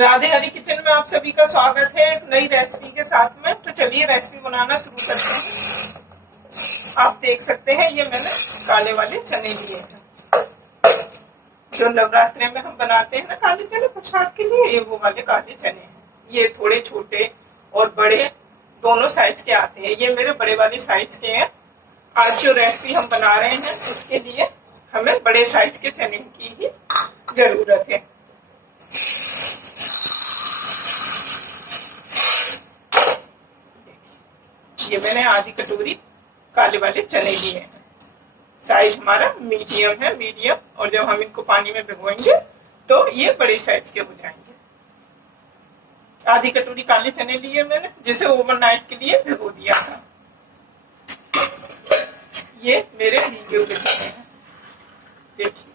राधे हरी kitchen में आप सभी का स्वागत है एक नई रेसिपी के साथ में। तो चलिए रेसिपी बनाना शुरू करते हैं। आप देख सकते हैं ये मैंने काले वाले चने लिए हैं, जो नवरात्रि में हम बनाते हैं ना काले चने प्रसाद के लिए। ये वो वाले काले चने हैं। ये थोड़े छोटे और बड़े दोनों साइज के आते हैं। ये मेरे बड़े वाले साइज के हैं। आज जो रेसिपी हम बना रहे हैं उसके लिए हमें बड़े साइज के चने की ही जरूरत है। ये मैंने आधी कटोरी काले वाले चने लिए हैं। साइज हमारा मीडियम है, मीडियम। और जब हम इनको पानी में भिगोएंगे तो ये बड़े साइज के हो जाएंगे। आधी कटोरी काले चने लिए मैंने, जिसे ओवरनाइट के लिए भिगो दिया था। ये मेरे भीगे हुए चने हैं, देखिए।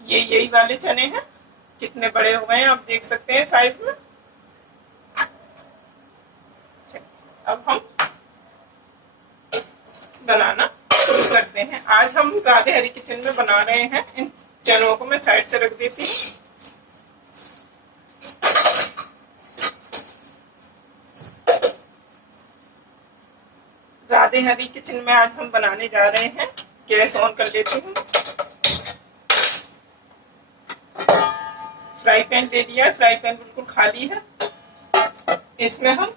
ये यही वाले चने हैं, कितने बड़े हो गए हैं आप देख सकते हैं साइज में। अब हम बनाना शुरू करते हैं। आज हम राधे हरी किचन में बना रहे हैं। इन चनों को मैं साइड से रख देती हूँ। राधे हरी किचन में आज हम बनाने जा रहे हैं। गैस ऑन कर लेती हूँ। फ्राई पैन ले लिया है। फ्राई पैन बिल्कुल खाली है। इसमें हम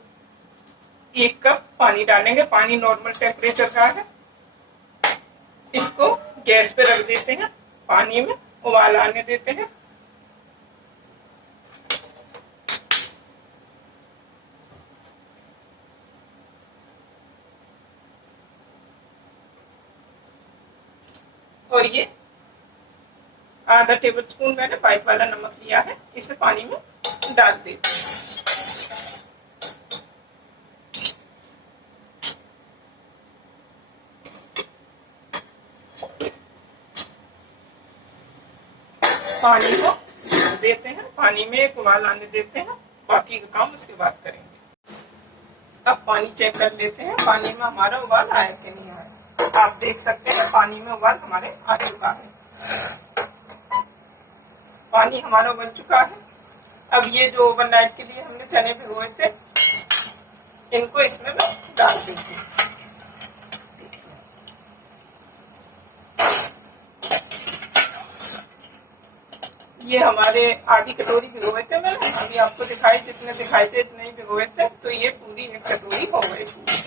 1 कप पानी डालेंगे। पानी नॉर्मल टेम्परेचर का है। इसको गैस पे रख देते हैं। पानी में उबाल आने देते हैं। और ये आधा टेबल स्पून मैंने पाइप वाला नमक लिया है, इसे पानी में डाल देते हैं। पानी को देते हैं, पानी में एक उबाल आने देते हैं। बाकी का काम उसके बाद करेंगे। अब पानी चेक कर लेते हैं, पानी में हमारा उबाल आया कि नहीं आया। आप देख सकते हैं पानी में उबाल हमारे आ चुका है। पानी हमारा उबल चुका है। अब ये जो ओवरनाइट के लिए हमने चने भिगोए थे, इनको इसमें मैं डाल देती हूँ। ये हमारे आधी कटोरी भिगोए थे मैंने, अभी आपको दिखाई, जितने दिखाई थे इतने ही भिगोए थे। तो ये पूरी 1 कटोरी हो गई पूरी।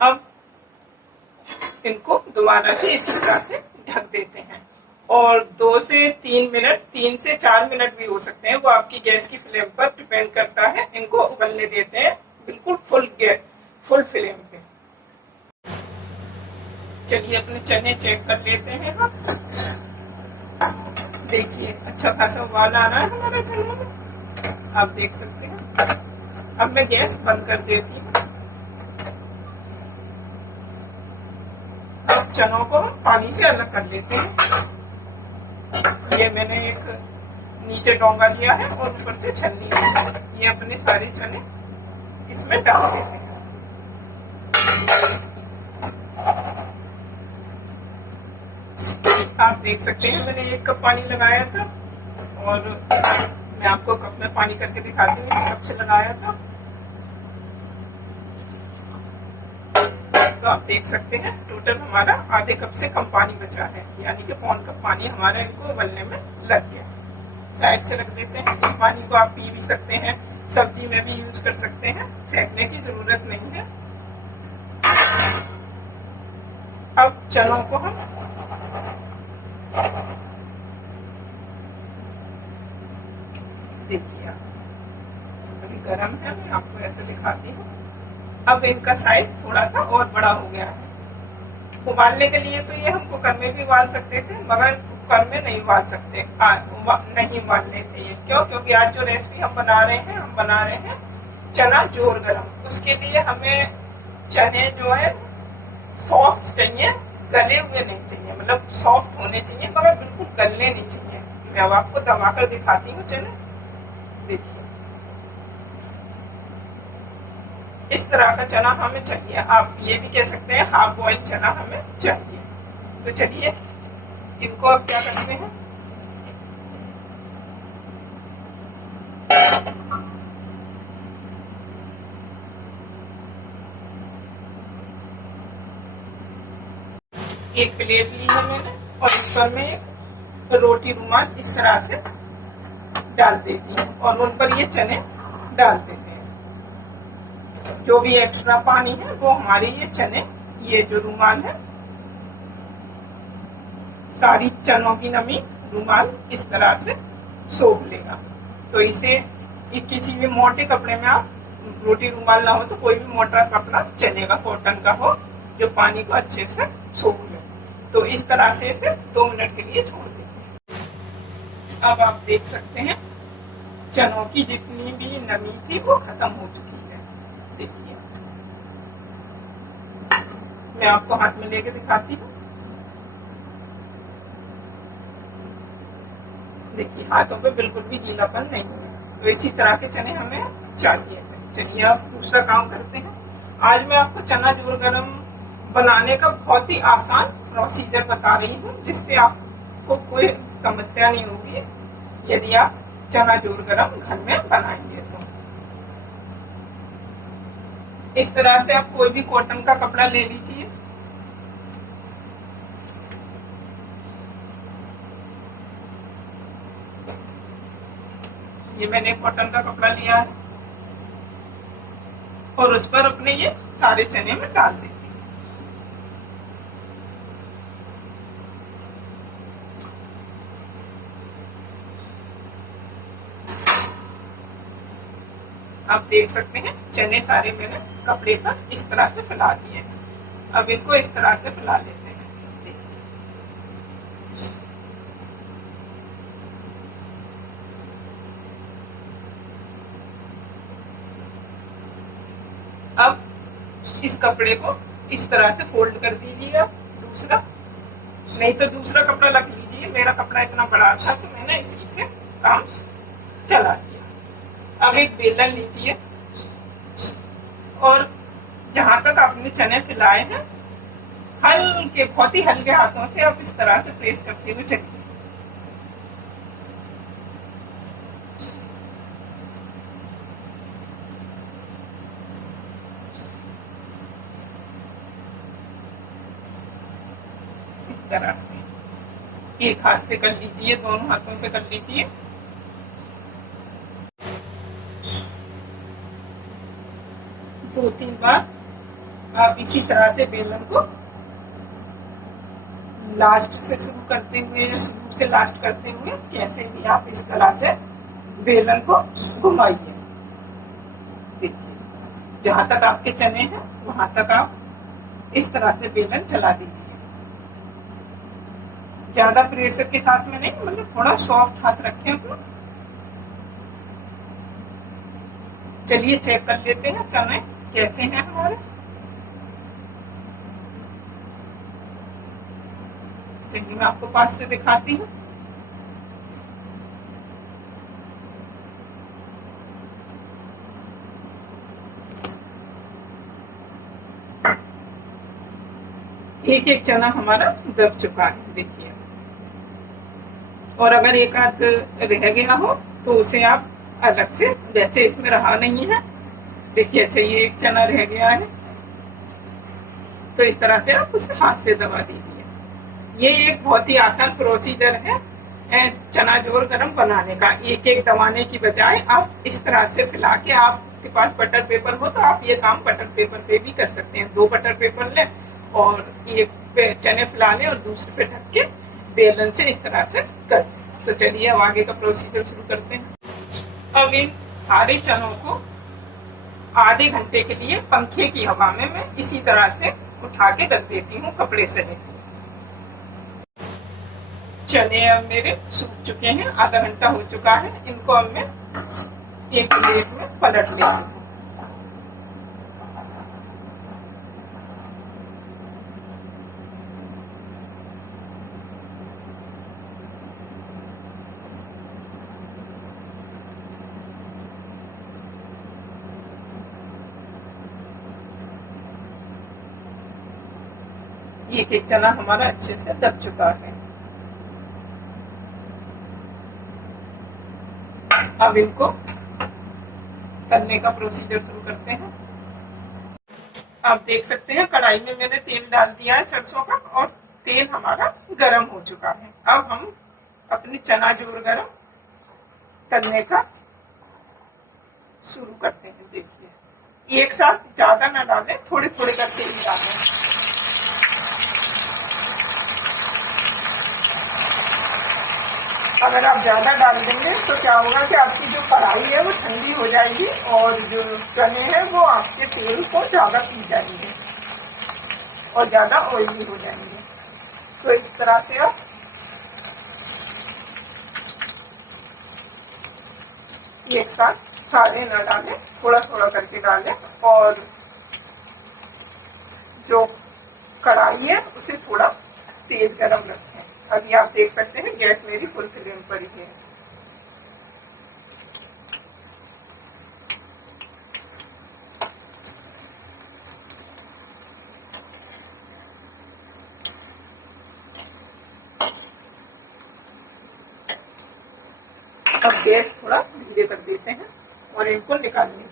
अब इनको दोबारा से इसी तरह से ढक देते हैं और 2 से 3 मिनट, 3 से 4 मिनट भी हो सकते हैं, वो आपकी गैस की फ्लेम पर डिपेंड करता है। इनको उबलने देते हैं बिल्कुल फुल फ्लेम पे। चलिए अपने चने चेक कर लेते हैं हम। देखिए अच्छा खासा उबाल आ रहा है हमारे चने में, आप देख सकते हैं। अब मैं गैस बंद कर देती हूँ। अब चनों को पानी से अलग कर लेते हैं। ये मैंने एक नीचे डोंगा लिया है और ऊपर से छन्नी है। ये अपने सारे चने इसमें डाल देते हैं। आप देख सकते हैं मैंने 1 कप पानी लगाया था और मैं आपको कप में पानी करके दिखाती हूँ। इस कप से लगाया था। तो आप देख सकते हैं टोटल हमारा आधे कप से कम पानी बचा है, यानी कि 1 कप पानी हमारा इनको उबलने में लग गया। साइड से रख देते हैं। इस पानी को आप पी भी सकते हैं, सब्जी में भी यूज कर सकते हैं, फेंकने की जरूरत नहीं है। अब चनों को हम देखिए, अभी गर्म है, मैं आपको ऐसे दिखाती हूँ। अब इनका साइज थोड़ा सा और बड़ा हो गया है। उबालने के लिए तो ये हम कुकर में भी उबाल सकते थे, मगर कुकर में नहीं उबाल सकते, नहीं उबालने थे ये। क्यों? क्योंकि आज जो रेसिपी हम बना रहे हैं चना जोर गरम। उसके लिए हमें चने जो है सॉफ्ट चाहिए, गले हुए नहीं चाहिए। मतलब सॉफ्ट होने चाहिए मगर बिल्कुल गलने नहीं चाहिए। मैं अब आपको दबाकर दिखाती हूँ चने। देखिए इस तरह का चना हमें चाहिए। आप ये भी कह सकते हैं हाफ बॉइल चना हमें चाहिए। तो चलिए इनको अब क्या करते हैं, एक प्लेट ली है मैंने और इस पर मैं एक रोटी रुमाल इस तरह से डाल देती हूँ और उन पर ये चने डाल देते हैं। जो भी एक्स्ट्रा पानी है वो हमारे ये चने, ये जो रुमाल है, सारी चनों की नमी रुमाल इस तरह से सोख लेगा। तो इसे किसी भी मोटे कपड़े में, आप रोटी रुमाल ना हो तो कोई भी मोटा कपड़ा चलेगा, कॉटन का हो, जो पानी को अच्छे से सोख ले। तो इस तरह से इसे 2 मिनट के लिए छोड़ देते हैं। अब आप देख सकते हैं चनों की जितनी भी नमी थी वो खत्म हो चुकी है। देखिए मैं आपको हाथ में लेके दिखाती हूँ। देखिए हाथों पे बिल्कुल भी गीलापन नहीं है। तो इसी तरह के चने हमें चाहिए। चलिए अब दूसरा काम करते हैं। आज मैं आपको चना जोर गरम बनाने का बहुत ही आसान प्रोसीजर बता रही हूँ, जिससे आपको कोई समस्या नहीं होगी यदि आप चना जोर गरम घर में बनाएंगे। तो इस तरह से आप कोई भी कॉटन का कपड़ा ले लीजिए। ये मैंने कॉटन का कपड़ा लिया है और उस पर अपने ये सारे चने में डाल देती हूँ। आप देख सकते हैं चने सारे मैंने कपड़े पर इस तरह से फैला दिए हैं। अब इनको इस तरह से फैला लेते हैं। अब इस कपड़े को इस तरह से फोल्ड कर दीजिए। आप दूसरा, नहीं तो दूसरा कपड़ा रख लीजिए। मेरा कपड़ा इतना बड़ा था तो मैंने इसी से काम चला दिया। अब एक बेलन लीजिए और जहां तक आपने चने फैलाए हैं हल्के, बहुत ही हल्के हाथों से आप इस तरह से प्रेस करते हुए चलिए। इस तरह से एक हाथ से कर लीजिए, दोनों हाथों से कर लीजिए। दो तीन बार आप इसी तरह से बेलन को लास्ट से शुरू करते हुए या शुरू से लास्ट करते हुए, कैसे भी आप इस तरह से बेलन को घुमाइए। देखिए इस तरह से जहां तक आपके चने हैं वहां तक आप इस तरह से बेलन चला दीजिए। ज्यादा प्रेशर के साथ में नहीं, मतलब थोड़ा सॉफ्ट हाथ रखें अपना। चलिए चेक कर लेते हैं चने कैसे हैं हमारे। चलिए मैं आपको पास से दिखाती हूँ। एक एक चना हमारा दब चुका है, देखिए। और अगर एक आध रह गया हो तो उसे आप अलग से, जैसे इसमें रहा नहीं है, देखिए अच्छा ये एक चना रह गया है तो इस तरह से आप उसे हाथ से दबा दीजिए। ये एक बहुत ही आसान प्रोसीजर है चना जोर गरम बनाने का। एक एक दबाने की बजाय आप इस तरह से फैला के, आपके पास बटर पेपर हो तो आप ये काम बटर पेपर पे भी कर सकते हैं। 2 बटर पेपर लें और एक पे चने फैला लें और दूसरे पे ढक के बेलन से इस तरह से कर दें। तो चलिए अब आगे का प्रोसीजर शुरू करते हैं। अब इन सारे चनों को आधे घंटे के लिए पंखे की हवा में मैं इसी तरह से उठा के रख देती हूँ कपड़े से। चने अब मेरे सूख चुके हैं, आधा घंटा हो चुका है। इनको अब मैं एक प्लेट में पलट लेती हूँ। एक एक चना हमारा अच्छे से दब चुका है। अब इनको तलने का प्रोसीजर शुरू करते हैं। आप देख सकते हैं कढ़ाई में मैंने तेल डाल दिया है सरसों का, और तेल हमारा गरम हो चुका है। अब हम अपनी चना जोर गरम तलने का शुरू करते हैं। देखिए एक साथ ज्यादा ना डालें, थोड़े थोड़े करके ही डालें। अगर आप ज्यादा डाल देंगे तो क्या होगा कि आपकी जो कढ़ाई है वो ठंडी हो जाएगी, और जो चने हैं वो आपके तेल को ज्यादा पी जाएंगे और ज्यादा ऑयली हो जाएंगे। तो इस तरह से आप एक साथ सारे ना डालें, थोड़ा थोड़ा करके डालें, और जो कढ़ाई है उसे थोड़ा तेज गरम रखें। अभी आप देख सकते हैं गैस मेरी फुल फ्लेम पर ही है। अब गैस थोड़ा धीरे कर देते हैं और इनको निकाल लीजिए।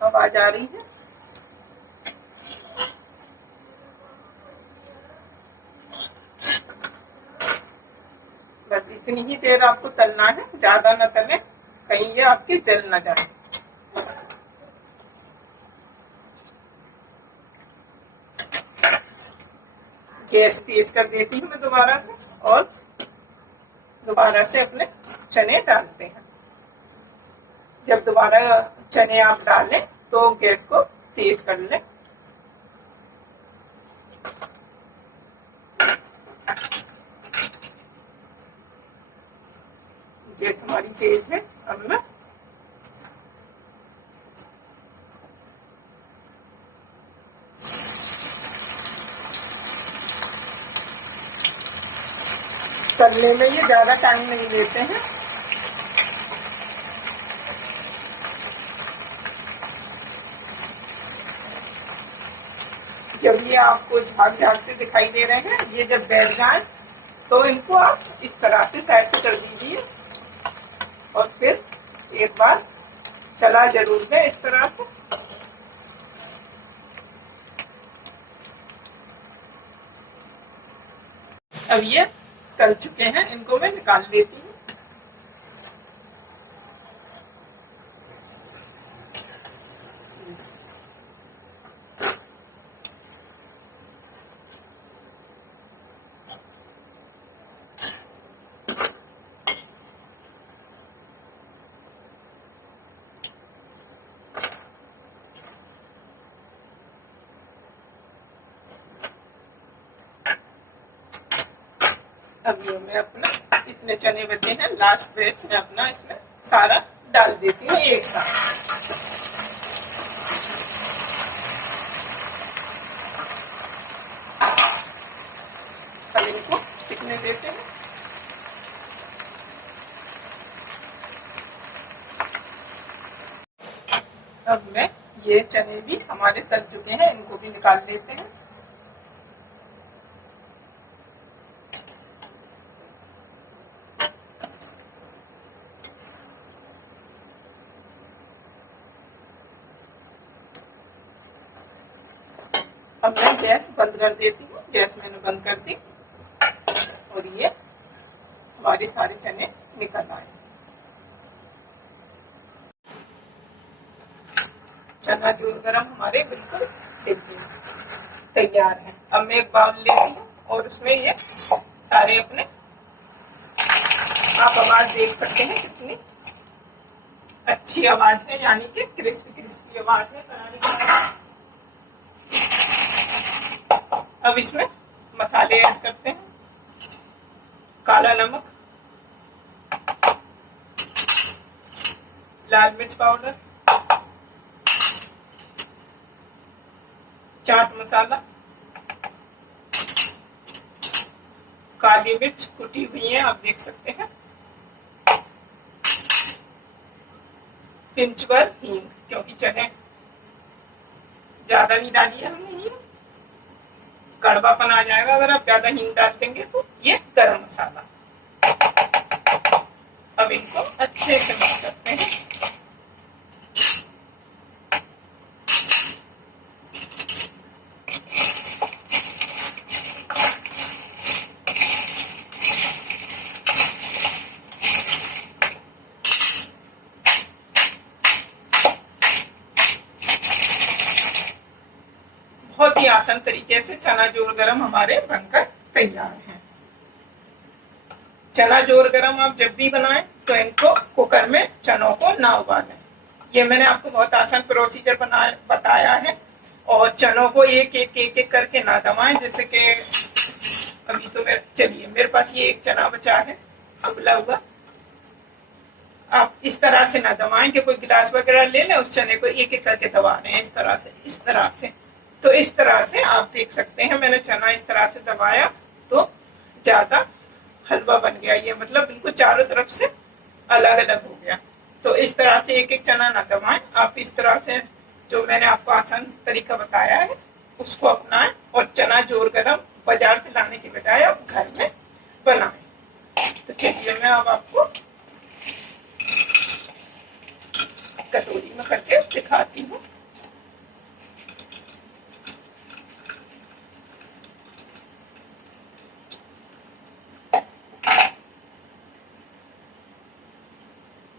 आवाज आ रही है? बस इतनी ही देर आपको तलना है, ज्यादा ना तलें, कहीं ये आपके जल ना जाए। गैस तेज कर देती हूँ मैं दोबारा से, और दोबारा से अपने चने डालते हैं। जब दोबारा चने आप डालें तो गैस को तेज कर लें। गैस हमारी तेज है। अब मैं तलने में ये ज्यादा टाइम नहीं लेते हैं। जब ये आपको झाग झाग से दिखाई दे रहे हैं, ये जब बैठ जाए तो इनको आप इस तरह से साइड से कर दीजिए, और फिर एक बार चला जरूर दें इस तरह से। अब ये तल चुके हैं, इनको मैं निकाल लेती हूँ। अब ये मैं अपना इतने चने बचे हैं, लास्ट बैच में अपना इसमें सारा डाल देती हूँ एक साथ। अब इनको सिकने देते हैं। अब मैं ये चने भी हमारे तल चुके हैं, इनको भी निकाल देते हैं। अब मैं गैस बंद कर देती हूँ। गैस मैंने बंद कर दी, और ये हमारे सारे चने निकल आए। चना जोर गरम हमारे बिल्कुल तैयार हैं। अब मैं एक बाउल लेती हूँ और उसमें ये सारे अपने, आप आवाज देख सकते हैं कितनी अच्छी आवाज है, यानी कि क्रिस्पी क्रिस्पी आवाज है करारी की। अब इसमें मसाले ऐड करते हैं। काला नमक, लाल मिर्च पाउडर, चाट मसाला, काली मिर्च कुटी हुई है, आप देख सकते हैं, पिंच भर हींग, क्योंकि चने ज्यादा नहीं डाली है हमने हींग, कड़वापन आ जाएगा अगर आप ज्यादा हींग डाल देंगे तो। ये गरम मसाला। अब इनको अच्छे से मिक्स करते हैं। बहुत ही आसान तरीके से चना जोर गरम हमारे बनकर तैयार है। चना जोर गरम आप जब भी बनाएं तो इनको कुकर में चनों को ना उबालें। ये मैंने आपको बहुत आसान प्रोसीजर बताया है। और चनों को एक एक करके ना दबाएं, जैसे कि अभी तो चलिए मेरे पास ये एक चना बचा है उबला हुआ। आप इस तरह से ना दबाएं कि कोई गिलास वगैरह ले लें, उस चने को एक एक करके दबा रहे हैं इस तरह से। तो इस तरह से आप देख सकते हैं, मैंने चना इस तरह से दबाया तो ज्यादा हलवा बन गया। ये मतलब बिल्कुल चारों तरफ से अलग अलग हो गया। तो इस तरह से एक एक चना ना दबाएं, आप इस तरह से जो मैंने आपको आसान तरीका बताया है उसको अपनाएं और चना जोर गरम बाजार से लाने की बजाय आप घर में बनाएं। तो चलिए मैं अब आपको कटोरी में करके दिखाती हूँ।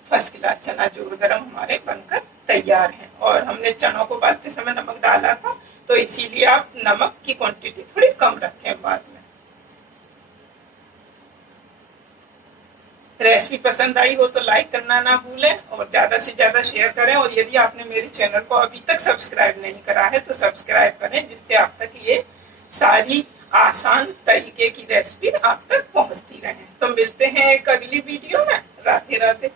फर्स्ट क्लास चना जोर गरम हमारे बनकर तैयार हैं। और हमने चनों को उबालते समय नमक डाला था, तो इसीलिए आप नमक की क्वांटिटी थोड़ी कम रखें बाद में। रेसिपी पसंद आई हो तो लाइक करना ना भूलें और ज्यादा से ज्यादा शेयर करें। और यदि आपने मेरे चैनल को अभी तक सब्सक्राइब नहीं करा है तो सब्सक्राइब करें, जिससे आप तक ये सारी आसान तरीके की रेसिपी आप तक पहुंचती रहे। तो मिलते हैं एक अगली वीडियो में। राधे राधे।